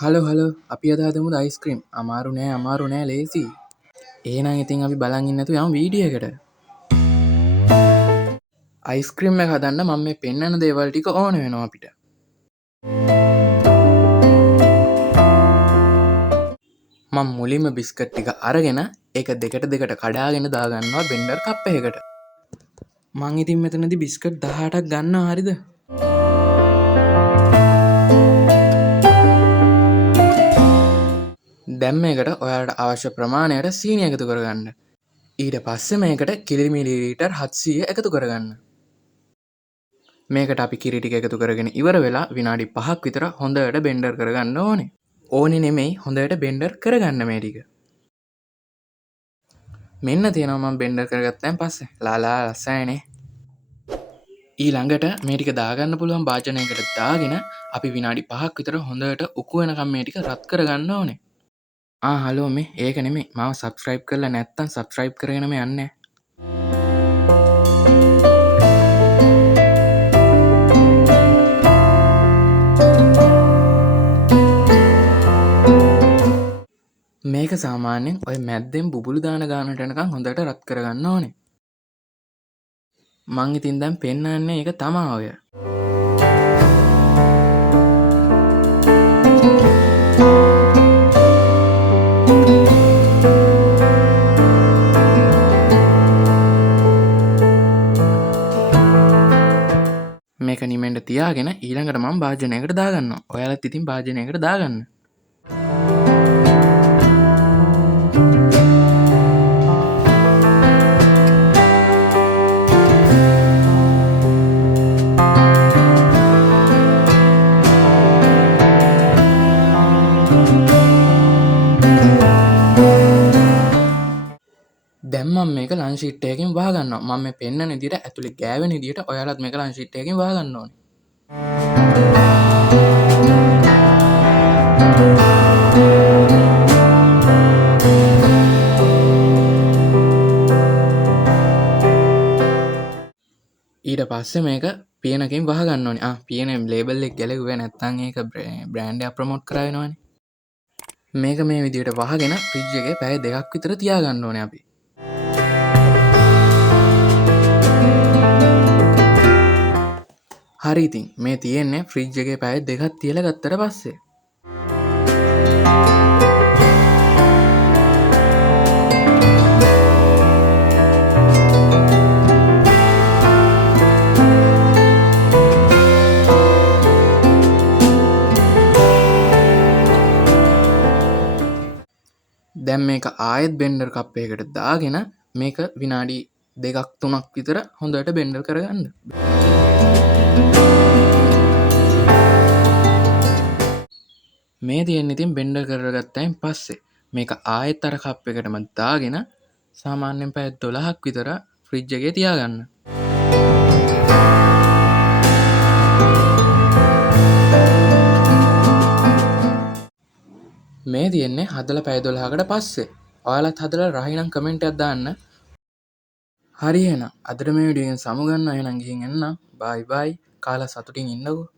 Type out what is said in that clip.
Hello අපි අද හදමුද ice cream අමාරු නෑ ලේසි ඒනම් ඉතින් අපි බලන් ඉන්නතු යම් වීඩියෝ එකට අයිස්ක්‍රීම් එක හදන්න මම මේ පෙන්වන දේවල් ටික ඕන වෙනවා අපිට මම මුලින්ම බිස්කට් ටික අරගෙන ඒක දෙකට කඩාගෙන දාගන්නවා බෙන්ඩර් කප් එකකට මං ඉතින් මෙතනදි බිස්කට් 18ක් ගන්නවා හරිද දැන් මේකට ඔයාලට අවශ්‍ය ප්‍රමාණයට සීනි එකතු කරගන්න. ඊට පස්සේ මේකට කිරි මිලිලීටර් 700 එකතු කරගන්න. මේකට අපි කිරි ටික එකතු කරගෙන ඉවර වෙලා විනාඩි 5ක් විතර හොඳට බෙන්ඩර් කරගන්න ඕනේ. ඕනේ නෙමෙයි හොඳට බෙන්ඩර් කරගන්න මේ ටික. මෙන්න තියෙනවා මම බෙන්ඩර් කරගත්තන් පස්සේ. ලාලා ලස්සනනේ. ඊළඟට මේ ටික දාගන්න පුළුවන් භාජනයකට දාගෙන අපි විනාඩි 5ක් විතර හොඳට උකු වෙනකම් මේ ටික රත් කරගන්න ඕනේ. හලෝ මේ ඒක නෙමේ මාව සබස්ක්‍රයිබ් කරලා නැත්තම් සබස්ක්‍රයිබ් කරගෙනම යන්න මේක සාමාන්‍යයෙන් ඔය මැද්දෙන් බුබුලු දාන ගානට යනකම් හොඳට රත් කරගන්න ඕනේ මං ඉතින් දැන් පෙන්නන්නේ ඒක තමා ඔය මේක නිමෙන්ට තියාගෙන ඊළඟට මම භාජනයකට දාගන්නවා. ඔයාලත් ඉතින් භාජනයකට දාගන්න. දැන් මම මේක ලන්ච් ෂීට් එකකින් වහගන්නවා. මම මේ පෙන්නන විදිහට ඇතුලේ ගෑවෙන විදිහට ඔයාලත් මේක ලන්ච් ෂීට් එකකින් වහගන්න ඕනේ. ඊට පස්සේ මේක පියනකින් වහගන්න ඕනේ. පියනේ ලේබල් එක ගැලෙුවේ නැත්නම් ඒක බ්‍රෑන්ඩ් එක ප්‍රොමෝට් කරා වෙනවනේ. මේක මේ විදිහට වහගෙන ෆ්‍රිජ් එකේ පැය 2ක් විතර තියාගන්න ඕනේ අපි. හරි ඉතින් මේ තියෙන්නේ ෆ්‍රිජ් එකේ පැය 2ක් තියලා ගත්තට පස්සේ දැන් මේක ආයෙත් බෙන්ඩර් කප් එකකට දාගෙන මේක විනාඩි 2ක් 3ක් විතර හොඳට බෙන්ඩර් කරගන්න. මේ තියෙන්නේ ඉතින් බෙන්ඩර් කරගත්තයින් පස්සේ මේක ආයෙත් අර කප් එකටම දාගෙන සාමාන්‍යයෙන් පැය 12ක් විතර ෆ්‍රිජ් එකේ තියාගන්න. මේ තියෙන්නේ හදලා පැය 12කට පස්සේ. ඔයාලත් හදලා රහිනම් කමෙන්ට් එකක් දාන්න. හරි එහෙනම් අදට මේ වීඩියෝ එකෙන් සමු ගන්න එහෙනම් ගිහින් එන්න. බයි බයි. කාලා සතුටින් ඉන්නකෝ.